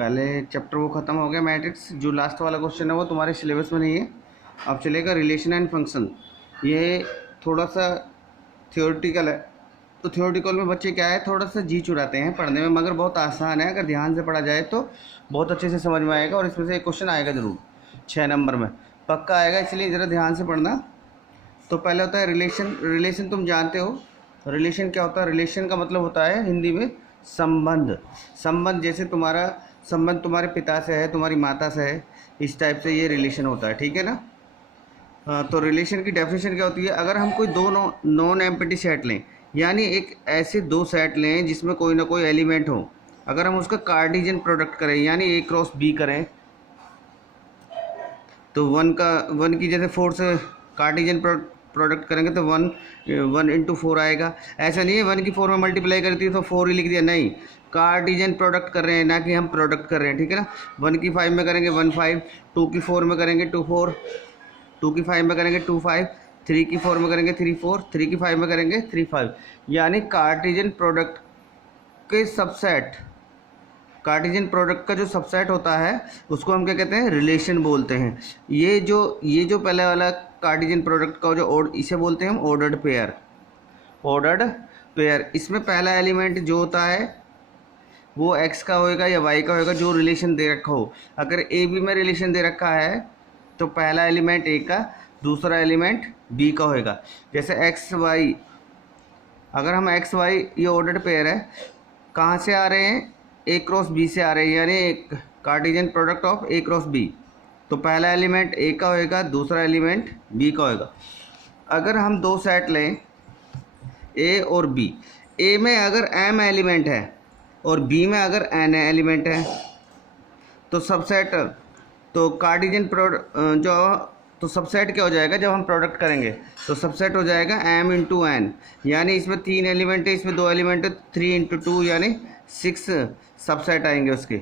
पहले चैप्टर वो ख़त्म हो गया मैट्रिक्स। जो लास्ट वाला क्वेश्चन है वो तुम्हारे सिलेबस में नहीं है। अब चलेगा रिलेशन एंड फंक्शन। ये थोड़ा सा थियोरेटिकल है, तो थियोरेटिकल में बच्चे क्या है थोड़ा सा जी चुराते हैं पढ़ने में, मगर बहुत आसान है। अगर ध्यान से पढ़ा जाए तो बहुत अच्छे से समझ में आएगा, और इसमें से एक क्वेश्चन आएगा ज़रूर 6 नंबर में पक्का आएगा, इसलिए ज़रा ध्यान से पढ़ना। तो पहले होता है रिलेशन। रिलेशन तुम जानते हो रिलेशन क्या होता है। रिलेशन का मतलब होता है हिंदी में संबंध। संबंध जैसे तुम्हारा संबंध तुम्हारे पिता से है, तुम्हारी माता से है, इस टाइप से ये रिलेशन होता है, ठीक है ना। हाँ, तो रिलेशन की डेफिनेशन क्या होती है। अगर हम कोई दो नॉन एम्प्टी सेट लें, यानी एक ऐसे दो सेट लें जिसमें कोई ना कोई एलिमेंट हो, अगर हम उसका कार्टेशियन प्रोडक्ट करें यानी ए क्रॉस बी करें, तो वन की जैसे 4 से कार्टेशियन प्रोडक्ट करेंगे तो 1 इंटू 4 आएगा। ऐसा नहीं है 1 की 4 में मल्टीप्लाई करती है तो 4 ही लिख दिया, नहीं, कार्टेशियन प्रोडक्ट कर रहे हैं ना कि हम प्रोडक्ट कर रहे हैं, ठीक है ना। 1 की 5 में करेंगे 1 5, 2 की 4 में करेंगे 2 4, 2 की 5 में करेंगे 2 5, 3 की 4 में करेंगे 3 4, 3 की 5 में करेंगे 3 5। यानी कार्टेशियन प्रोडक्ट के सबसेट, कार्टेशियन प्रोडक्ट का जो सबसेट होता है उसको हम क्या कहते हैं, रिलेशन बोलते हैं। ये जो पहले वाला कार्टेशियन प्रोडक्ट का जो इसे बोलते हैं हम ऑर्डर्ड पेयर। ऑर्डर्ड पेयर, इसमें पहला एलिमेंट जो होता है वो x का होएगा या y का होएगा, जो रिलेशन दे रखा हो। अगर ए बी में रिलेशन दे रखा है तो पहला एलिमेंट ए का, दूसरा एलिमेंट बी का होएगा। जैसे एक्स वाई, अगर हम एक्स वाई ये ऑर्डर्ड पेयर है, कहाँ से आ रहे हैं, ए क्रॉस बी से आ रहे हैं, यानी एक Cartesian product of A cross B. तो पहला एलिमेंट ए का होएगा, दूसरा एलिमेंट बी का होएगा। अगर हम दो सेट लें ए और बी, ए में अगर m एलिमेंट है और बी में अगर n एलिमेंट है, तो सबसेट, तो कार्टेशियन तो सबसेट क्या हो जाएगा जब हम प्रोडक्ट करेंगे, तो सबसेट हो जाएगा m इंटू एन। यानी इसमें 3 एलिमेंट है, इसमें 2 एलिमेंट है, 3 इंटू 2 यानी 6 सबसेट आएंगे उसके,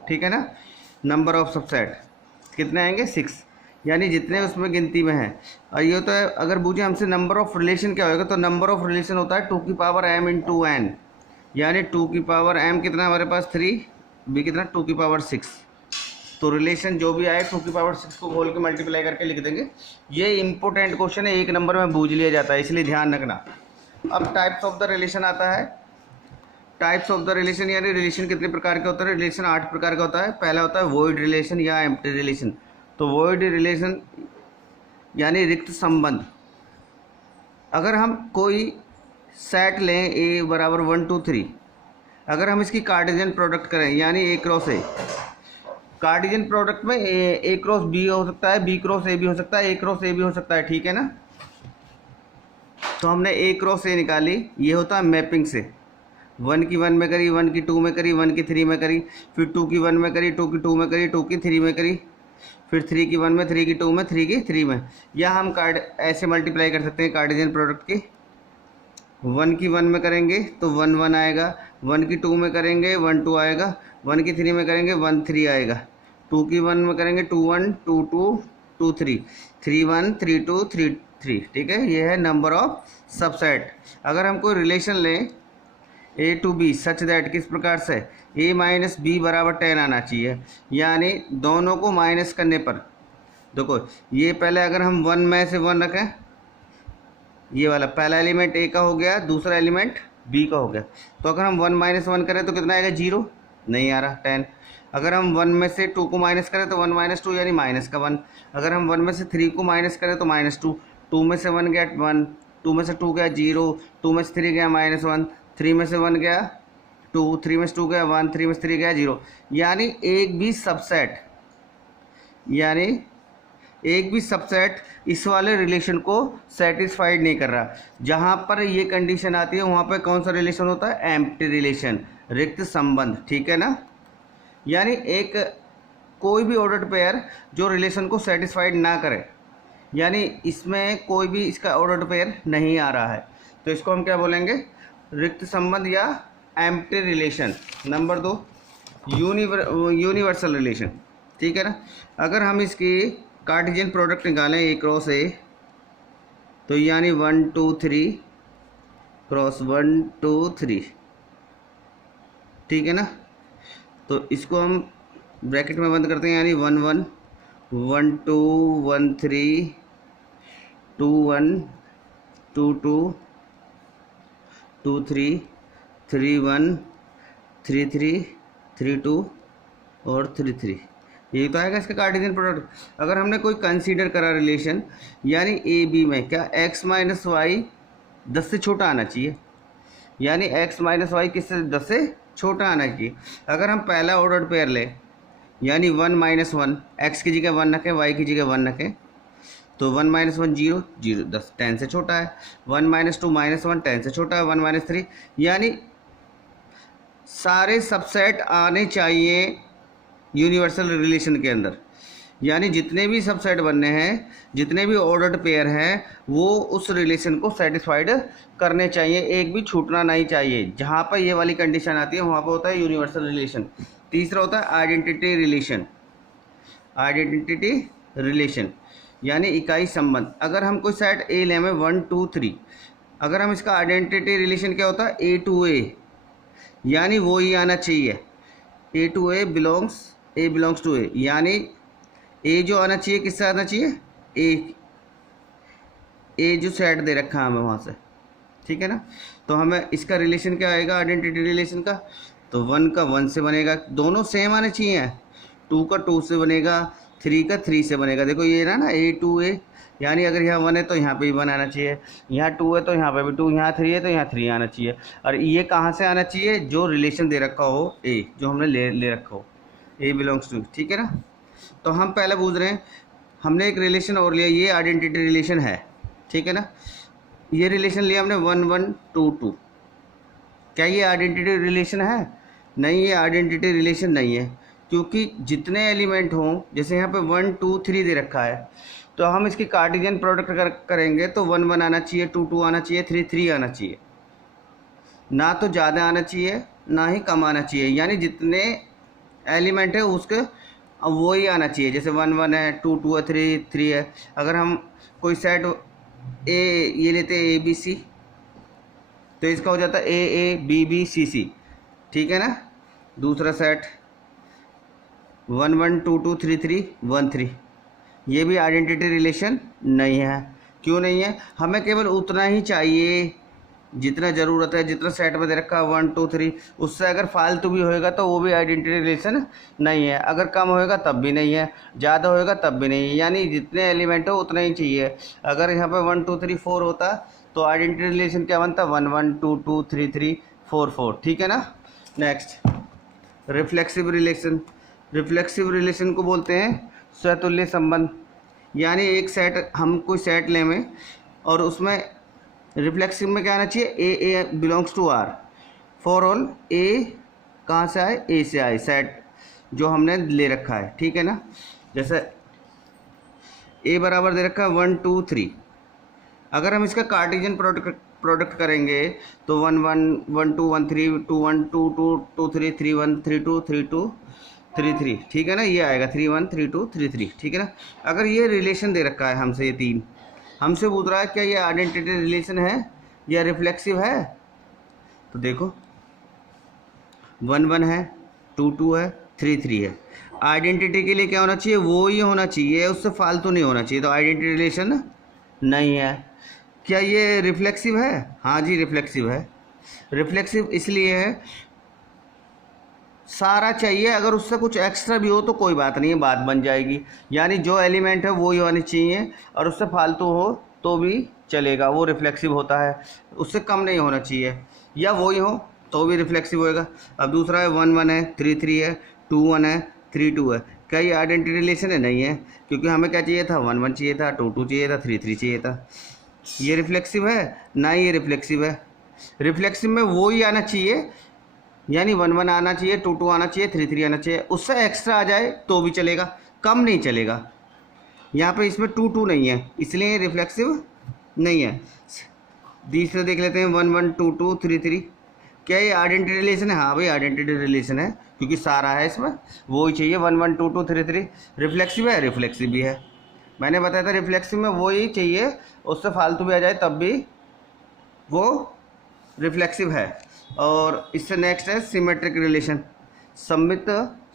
ठीक है ना। नंबर ऑफ सबसेट कितने आएंगे, 6, यानी जितने उसमें गिनती में है। और ये होता है, अगर पूछे हमसे नंबर ऑफ रिलेशन क्या होगा, तो नंबर ऑफ रिलेशन होता है 2 की पावर m इंटू एन, यानी 2 की पावर m कितना हमारे पास 3, b कितना 2 की पावर 6। तो रिलेशन जो भी आए 2 की पावर 6 को खोल के मल्टीप्लाई करके लिख देंगे। ये इंपॉर्टेंट क्वेश्चन है, 1 नंबर में पूछ लिया जाता है, इसलिए ध्यान रखना। अब टाइप्स ऑफ द रिलेशन आता है। टाइप्स ऑफ द रिलेशन यानी रिलेशन कितने प्रकार के होते हैं। रिलेशन 8 प्रकार का होता है। पहला होता है वॉइड रिलेशन या एम्प्टी रिलेशन। तो वॉइड रिलेशन यानी रिक्त संबंध। अगर हम कोई सेट लें ए बराबर 1 2 3, अगर हम इसकी कार्टेशियन प्रोडक्ट करें यानी ए क्रॉस ए, कार्टेशियन प्रोडक्ट में ए क्रॉस बी हो सकता है, बी क्रॉस ए भी हो सकता है, ए क्रॉस ए भी हो सकता है, ठीक है ना। तो हमने ए क्रॉस ए निकाली, ये होता है मैपिंग से। 1 की 1 में करी, 1 की 2 में करी, 1 की 3 में करी, फिर 2 की 1 में करी, 2 की 2 में करी, 2 की 3 में करी, फिर 3 की 1 में, 3 की 2 में, 3 की 3 में। या हम कार्ड ऐसे मल्टीप्लाई कर सकते हैं कार्टेशियन प्रोडक्ट की। 1 की 1 में करेंगे तो 1 1 आएगा, 1 की 2 में करेंगे 1 2 आएगा, 1 की 3 में करेंगे 1 3 आएगा, 2 की 1 में करेंगे 2 1 2 2 2 3 3 1 3 2 3 3, ठीक है। ये है नंबर ऑफ सबसेट। अगर हम कोई रिलेशन लें ए टू बी सच दैट, किस प्रकार से, ए माइनस बी बराबर 10 आना चाहिए, यानी दोनों को माइनस करने पर, देखो ये पहले अगर हम 1 में से 1 रखें, ये वाला पहला एलिमेंट ए का हो गया, दूसरा एलिमेंट बी का हो गया, तो अगर हम 1 माइनस 1 करें तो कितना आएगा, 0, नहीं आ रहा 10। अगर हम 1 में से 2 को माइनस करें तो 1 माइनस 2 यानी माइनस का 1। अगर हम 1 में से 3 को माइनस करें तो माइनस 2, 2 में से 1 गया 1, 2 में से 2 गया 0, 2 में से 3 गया माइनस 1, 3 में से 1 गया 2, 3 में से 2 गया 1, 3 में से 3 गया 0। यानी एक भी सबसेट इस वाले रिलेशन को सेटिस्फाइड नहीं कर रहा। जहाँ पर ये कंडीशन आती है वहाँ पर कौन सा रिलेशन होता है, एम्प्टी रिलेशन, रिक्त संबंध, ठीक है ना। यानी एक कोई भी ऑर्डर्ड पेयर जो रिलेशन को सेटिस्फाइड ना करे, यानी इसमें कोई भी इसका ऑर्डर्ड पेयर नहीं आ रहा है, तो इसको हम क्या बोलेंगे, रिक्त संबंध या empty relation. Number 2 universal relation, ठीक है ना। अगर हम इसकी कार्टेशियन प्रोडक्ट निकालें ए क्रॉस ए, तो यानी 1 2 3 क्रॉस 1 2 3, ठीक है ना। तो इसको हम ब्रैकेट में बंद करते हैं, यानी 1 1 1 2 1 3 2 1 2 2 2 3 3 1 3 3 3 2 और 3 3। ये तो आएगा इसका कार्टेशियन प्रोडक्ट। अगर हमने कोई कंसीडर करा रिलेशन, यानी ए बी में क्या x माइनस वाई 10 से छोटा आना चाहिए, यानी x माइनस वाई किससे 10 से छोटा आना चाहिए। अगर हम पहला ऑर्डर पेयर लें, यानी 1 माइनस 1, एक्स की जगह 1 रखें, वाई की जगह 1 रखें, तो 1 माइनस 1 0 0 10 10 से छोटा है। 1 माइनस 2 माइनस 1 10 से छोटा है। 1 माइनस 3, यानी सारे सबसेट आने चाहिए यूनिवर्सल रिलेशन के अंदर, यानी जितने भी सबसेट बनने हैं, जितने भी ऑर्डर्ड पेयर हैं, वो उस रिलेशन को सेटिस्फाइड करने चाहिए, एक भी छूटना नहीं चाहिए। जहाँ पर ये वाली कंडीशन आती है वहाँ पर होता है यूनिवर्सल रिलेशन। तीसरा होता है आइडेंटिटी रिलेशन। आइडेंटिटी रिलेशन यानी इकाई संबंध। अगर हम कोई सेट ए लें में 1 2 3, अगर हम इसका आइडेंटिटी रिलेशन क्या होता है, ए टू ए, यानी वो ही आना चाहिए। ए टू ए बिलोंग्स टू ए, यानी ए जो आना चाहिए किससे आना चाहिए, ए जो सेट दे रखा है हमें वहाँ से, ठीक है ना। तो हमें इसका रिलेशन क्या आएगा आइडेंटिटी रिलेशन का, तो 1 का 1 से बनेगा, दोनों सेम आने चाहिए। 2 का 2 से बनेगा, 3 का 3 से बनेगा। देखो ये ना ए टू ए, यानी अगर यहाँ 1 है तो यहाँ पे भी 1 आना चाहिए, यहाँ 2 है तो यहाँ पे भी 2, यहाँ 3 है तो यहाँ 3 आना चाहिए। और ये कहाँ से आना चाहिए, जो रिलेशन दे रखा हो ए, जो हमने ले रखा हो, ए बिलोंग्स टू, ठीक है ना। तो हम पहले पूछ रहे हैं, हमने एक रिलेशन और लिया, ये आइडेंटिटी रिलेशन है, ठीक है ना। ये रिलेशन लिया हमने 1 1 2 2, क्या ये आइडेंटिटी रिलेशन है? नहीं, ये आइडेंटिटी रिलेशन नहीं है, क्योंकि जितने एलिमेंट हों, जैसे यहाँ पे 1 2 3 दे रखा है, तो हम इसकी कार्टेशियन प्रोडक्ट करेंगे तो 1 1 आना चाहिए, 2 2 आना चाहिए, 3 3 आना चाहिए, ना तो ज़्यादा आना चाहिए ना ही कम आना चाहिए, यानी जितने एलिमेंट है उसके वो ही आना चाहिए। जैसे 1 1 है, 2 2 है, 3 3 है। अगर हम कोई सेट ए ये लेते हैं ए बी सी, तो इसका हो जाता है ए ए बी बी सी सी, ठीक है ना। दूसरा सेट 1 1 2 2 3 3 1 3, ये भी आइडेंटिटी रिलेशन नहीं है। क्यों नहीं है? हमें केवल उतना ही चाहिए जितना ज़रूरत है, जितना सेट में दे रखा है 1 2 3, उससे अगर फालतू भी होएगा तो वो भी आइडेंटिटी रिलेशन नहीं है। अगर कम होएगा तब भी नहीं है, ज़्यादा होएगा तब भी नहीं है, यानी जितने एलिमेंट हो उतना ही चाहिए। अगर यहाँ पे 1 2 3 4 होता तो आइडेंटिटी रिलेशन क्या बनता, 1 1 2 2 3 3 4 4, ठीक है ना। Next reflexive relation. Reflexive relation को बोलते हैं स्वतुल्य संबंध, यानी एक सेट, हम कोई सेट लें में और उसमें रिफ्लेक्सिव में क्या आना चाहिए, A belongs to R, for all A कहाँ से आए, ए से आए, सेट जो हमने ले रखा है, ठीक है ना। जैसे ए बराबर दे रखा है 1 2 3, अगर हम इसका कार्टेशियन प्रोडक्ट करेंगे तो 1 1 1 2 1 3 2 1 2 2 2 3 3 1 3 2 3 2 3 3, ठीक है ना। ये आएगा 3 1 3 2 3 3, ठीक है ना। अगर ये रिलेशन दे रखा है हमसे, ये 3 हमसे पूछ रहा है क्या ये आइडेंटिटी रिलेशन है या रिफ्लेक्सिव है, तो देखो 1 1 है, 2 2 है, 3 3 है। आइडेंटिटी के लिए क्या होना चाहिए, वो ही होना चाहिए, उससे फालतू नहीं होना चाहिए, तो आइडेंटिटी रिलेशन नहीं है। क्या ये रिफ्लेक्सिव है? हाँ जी रिफ्लेक्सिव है। रिफ्लेक्सिव इसलिए है, सारा चाहिए, अगर उससे कुछ एक्स्ट्रा भी हो तो कोई बात नहीं है, बात बन जाएगी, यानी जो एलिमेंट है वो ही होने चाहिए, और उससे फालतू हो तो भी चलेगा, वो रिफ्लेक्सिव होता है। उससे कम नहीं होना चाहिए, या वो ही हो तो भी रिफ्लेक्सिव होएगा। अब दूसरा है 1 1 है, 3 3 है, 2 1 है, 3 2 है। क्या ये आइडेंटिटी रिलेशन है? नहीं है, क्योंकि हमें क्या चाहिए था, 1 1 चाहिए था, 2 2 चाहिए था, 3 3 चाहिए था। ये रिफ्लेक्सिव है? ना, ये रिफ्लेक्सिव है। रिफ्लेक्सिव में वो ही आना चाहिए, यानी 1 1 आना चाहिए, 2 2 आना चाहिए, 3 3 आना चाहिए, उससे एक्स्ट्रा आ जाए तो भी चलेगा, कम नहीं चलेगा। यहाँ पे इसमें 2 2 नहीं है, इसलिए रिफ्लेक्सिव नहीं है। दूसरे देख लेते हैं 1 1 2 2 3 3, क्या ये आइडेंटिटी रिलेशन है? हाँ भाई आइडेंटिटी रिलेशन है, क्योंकि सारा है इसमें, वो ही चाहिए 1 1 2 2 3 3। रिफ्लेक्सिव है? रिफ्लेक्सिव भी है, मैंने बताया था रिफ्लेक्सिव में वो ही चाहिए, उससे फालतू भी आ जाए तब भी वो रिफ्लेक्सिव है। और इससे नेक्स्ट है सिमेट्रिक रिलेशन। सममित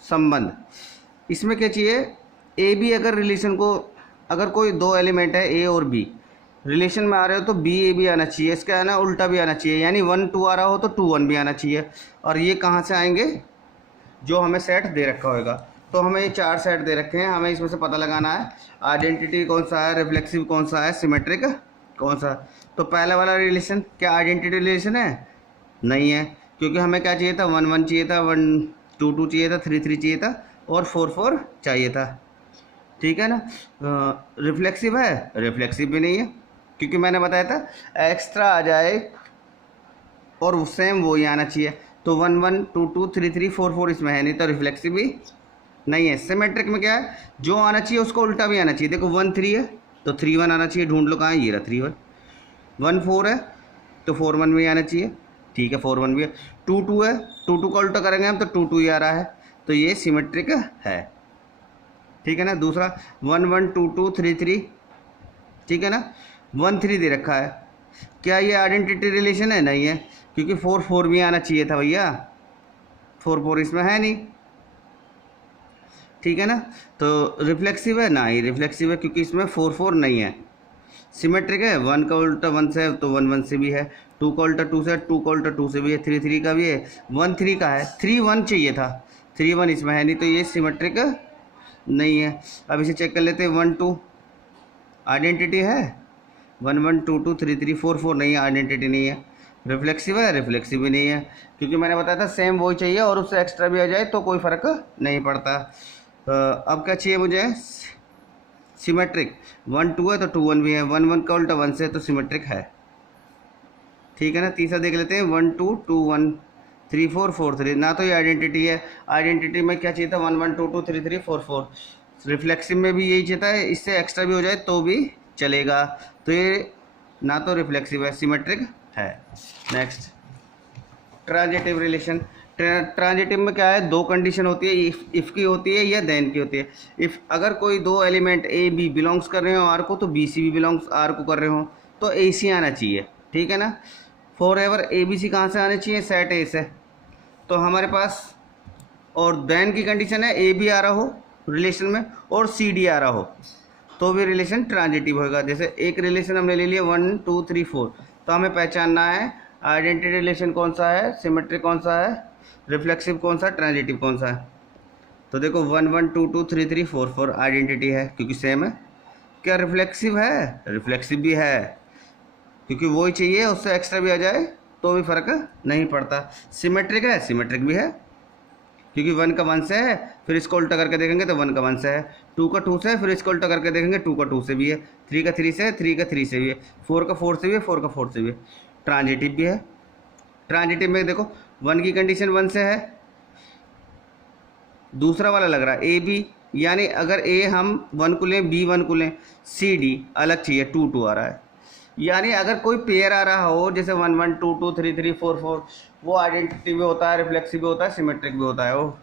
संबंध। इसमें क्या चाहिए, ए बी अगर रिलेशन को, अगर कोई दो एलिमेंट है ए और बी रिलेशन में आ रहे हो तो बी ए भी आना चाहिए, इसका आना उल्टा भी आना चाहिए, यानी 1 2 आ रहा हो तो 2 1 भी आना चाहिए। और ये कहाँ से आएंगे, जो हमें सेट दे रखा होगा। तो हमें ये 4 सेट दे रखे हैं, हमें इसमें से पता लगाना है आइडेंटिटी कौन सा है, रिफ्लेक्सिव कौन सा है, सिमेट्रिक कौन सा। तो पहला वाला रिलेशन क्या आइडेंटिटी रिलेशन है? नहीं है, क्योंकि हमें क्या चाहिए था, 1 1 चाहिए था, 1 2 2 चाहिए था, 3 3 चाहिए था और 4 4 चाहिए था। ठीक है ना। रिफ्लेक्सिव है? रिफ्लेक्सिव भी नहीं है, क्योंकि मैंने बताया था एक्स्ट्रा आ जाए और सेम वो ही आना चाहिए। तो 1 1 2 2 3 3 4 4 इसमें है नहीं, तो रिफ्लेक्सिव भी नहीं है। सिमेट्रिक में क्या है, जो आना चाहिए उसको उल्टा भी आना चाहिए। देखो 1 3 है तो 3 1 आना चाहिए, ढूंढ लो कहाँ है, ये रहा 3 1। 1 4 है तो 4 1 भी आना चाहिए, ठीक है 4 1 भी है। 2 2 है, 2 2 का उल्टा करेंगे हम तो 2 2 ही आ रहा है, तो ये सिमेट्रिक है। ठीक है ना। दूसरा 1 1 2 2 3 3, ठीक है ना, 1 3 दे रखा है, क्या ये आइडेंटिटी रिलेशन है? नहीं है, क्योंकि 4 4 भी आना चाहिए था भैया, 4 4 इसमें है नहीं। ठीक है ना। तो रिफ्लेक्सिव है? ना ही रिफ्लेक्सिव है, क्योंकि इसमें 4 4 नहीं है। सिमेट्रिक है, 1 का उल्टा 1 से है तो 1 1 से भी है, 2 का उल्टा 2 से है, 2 का उल्टा 2 से भी है, 3 3 का भी है, 1 3 का है, 3 1 चाहिए था, 3 1 इसमें है नहीं, तो ये सिमेट्रिक नहीं है। अब इसे चेक कर लेते हैं, 1 2 आइडेंटिटी है, 1 1 2 2 3 3 4 4 नहीं है, आइडेंटिटी नहीं है। रिफ्लेक्सिव है? रिफ्लेक्सिव भी नहीं है, क्योंकि मैंने बताया था सेम वही चाहिए और उससे एक्स्ट्रा भी आ जाए तो कोई फ़र्क नहीं पड़ता। अब क्या चाहिए मुझे, सिमेट्रिक। 1 2 है तो 2 1 भी है, 1 1 का उल्टा 1 से है तो सिमेट्रिक है। ठीक है ना। तीसरा देख लेते हैं, 1 2 2 1 3 4 4 3, ना तो ये आइडेंटिटी है। आइडेंटिटी में क्या चाहिए था, 1 1 2 2 3 3 4 4। रिफ्लेक्सिव में भी यही चाहिए था, इससे एक्स्ट्रा भी हो जाए तो भी चलेगा, तो ये ना तो रिफ्लेक्सिव है, सिमेट्रिक है। Next, transitive relation. ट्रांजिटिव में क्या है, दो कंडीशन होती है, इफ़ की होती है या देन की होती है। इफ़ अगर कोई दो एलिमेंट ए बी बिलोंग्स कर रहे हो आर को, तो बी सी भी बिलोंग्स आर को कर रहे हो, तो ए सी आना चाहिए। ठीक है ना। For ever A B C कहाँ से आने चाहिए, सेट ए से। तो हमारे पास, और देन की कंडीशन है ए बी आ रहा हो रिलेशन में और सी डी आ रहा हो, तो भी रिलेशन ट्रांजिटिव होगा। जैसे एक रिलेशन हमने ले लिया 1 2 3 4, तो हमें पहचानना है आइडेंटिटी रिलेशन कौन सा है, सिमेट्रिक कौन सा है, रिफ्लेक्सिव कौन सा, ट्रांजिटिव कौन सा है। तो देखो 1 1 2 2 3 3 4 4 आइडेंटिटी है, क्योंकि सेम है। क्या रिफ्लेक्सिव है? रिफ्लेक्सिव भी है, क्योंकि वो ही चाहिए, उससे एक्स्ट्रा भी आ जाए तो भी फर्क नहीं पड़ता। सिमेट्रिक है? सिमेट्रिक भी है, क्योंकि 1 का 1 से है, फिर इसको उल्टा करके देखेंगे तो 1 का 1 से है, 2 का 2 से है, फिर इसको उल्टा करके देखेंगे 2 का 2 से भी है, 3 का 3 से है, 3 का 3 से भी है, 4 का 4 से भी है, 4 का 4 से भी है। ट्रांजिटिव भी है। ट्रांजिटिव में देखो 1 की कंडीशन 1 से है, दूसरा वाला लग रहा है ए बी, यानी अगर ए हम 1 को लें, बी 1 को लें, सी डी अलग चाहिए, 2 2 आ रहा है। यानी अगर कोई पेयर आ रहा हो, जैसे 1 1 2 2 3 3 4 4, वो आइडेंटिटी भी होता है, रिफ्लेक्सिव भी होता है, सिमेट्रिक भी होता है वो,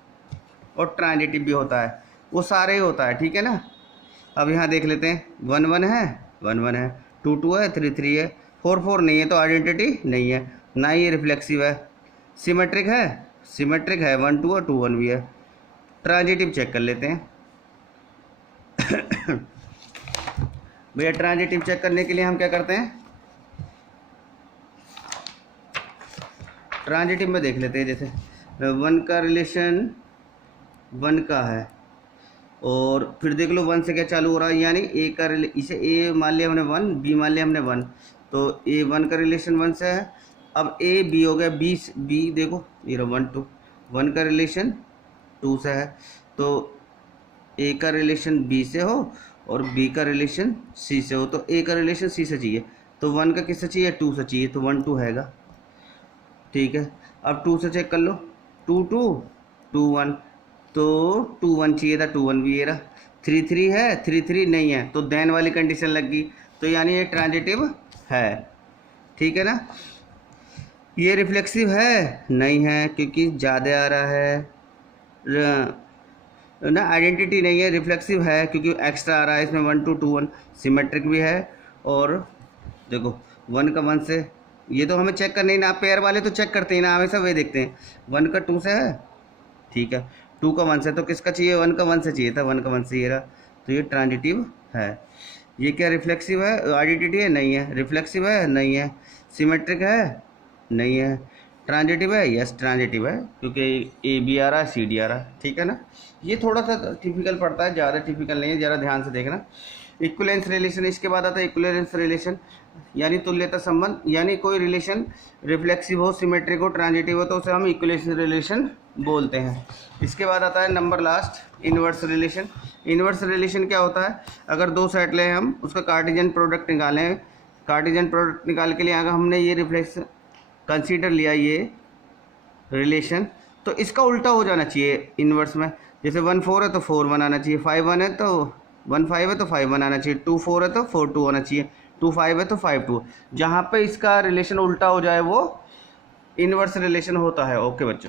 और ट्रांजिटिव भी होता है, वो सारे ही होता है। ठीक है ना। अब यहाँ देख लेते हैं, 1 1 है, 1 1 है, 2 2 है, 3 3 है, 4 4 नहीं है, तो आइडेंटिटी नहीं है, ना ही रिफ्लेक्सिव है। सिमेट्रिक है? सिमेट्रिक है, 1 2 और 2 1 भी है। ट्रांजिटिव चेक कर लेते हैं। भैया ट्रांजिटिव चेक करने के लिए हम क्या करते हैं, ट्रांजिटिव में देख लेते हैं। जैसे 1 का रिलेशन 1 का है, और फिर देख लो 1 से क्या चालू हो रहा है, यानी ए का इसे ए मान लिया हमने 1, बी मान लिया हमने 1, तो ए 1 का रिलेशन 1 से है। अब ए बी हो गया, बी देखो ये 1 2, 1 का रिलेशन 2 से है, तो ए का रिलेशन बी से हो और बी का रिलेशन सी से हो, तो ए का रिलेशन सी से चाहिए, तो 1 का किससे चाहिए, 2 से चाहिए, तो 1 2 हैगा। ठीक है। अब 2 से चेक कर लो, 2 2 2 1, तो 2 1 चाहिए था, 2 1 भी ये रहा। 3 3 है, 3 3 नहीं है, तो देन वाली कंडीशन लग गई, तो यानी ये ट्रांजिटिव है। ठीक है ना। ये रिफ्लेक्सिव है? नहीं है, क्योंकि ज़्यादा आ रहा है ना, आइडेंटिटी नहीं है। रिफ्लेक्सिव है क्योंकि एक्स्ट्रा आ रहा है इसमें, 1 2 2 1। सिमेट्रिक भी है, और देखो 1 का 1 से, ये तो हमें चेक करना ही ना, पेयर वाले तो चेक करते हैं ना, हमेशा वही देखते हैं। 1 का 2 से है, ठीक है, 2 का 1 से, तो किसका चाहिए, 1 का 1 से चाहिए था, 1 का 1 से ये रहा, तो ये ट्रांजिटिव है। ये क्या रिफ्लेक्सिव है, आइडेंटिटी है, नहीं है। रिफ्लेक्सिव है, नहीं है। सिमेट्रिक है, नहीं है। ट्रांजिटिव है, यस ट्रांजिटिव है, क्योंकि ए बी आ रहा है, सी डी आ रहा है, ठीक है ना। ये थोड़ा सा टिपिकल पड़ता है, ज़्यादा टिपिकल नहीं है, ज़रा ध्यान से देखना। इक्विवेलेंस रिलेशन, इसके बाद आता है इक्विवेलेंस रिलेशन, यानी तुल्यता संबंध, यानी कोई रिलेशन रिफ्लेक्सिव हो, सिमेट्रिक हो, ट्रांजिटिव हो, तो उसे हम इक्विवेलेंस रिलेशन बोलते हैं। इसके बाद आता है number last, inverse relation. Inverse relation क्या होता है, अगर दो सेट लें हम, उसका कार्टेशियन प्रोडक्ट निकालें, कार्टेशियन प्रोडक्ट निकाल के लिए अगर हमने ये रिफ्लेक्स कंसीडर लिया ये रिलेशन, तो इसका उल्टा हो जाना चाहिए इन्वर्स में। जैसे 1 4 है तो 4 1 आना चाहिए, 5 1 है तो 1 5 है तो 5 1 आना चाहिए, 2 4 है तो 4 2 आना चाहिए, 2 5 है तो 5 2। जहाँ पे इसका रिलेशन उल्टा हो जाए वो इन्वर्स रिलेशन होता है। ओके बच्चों।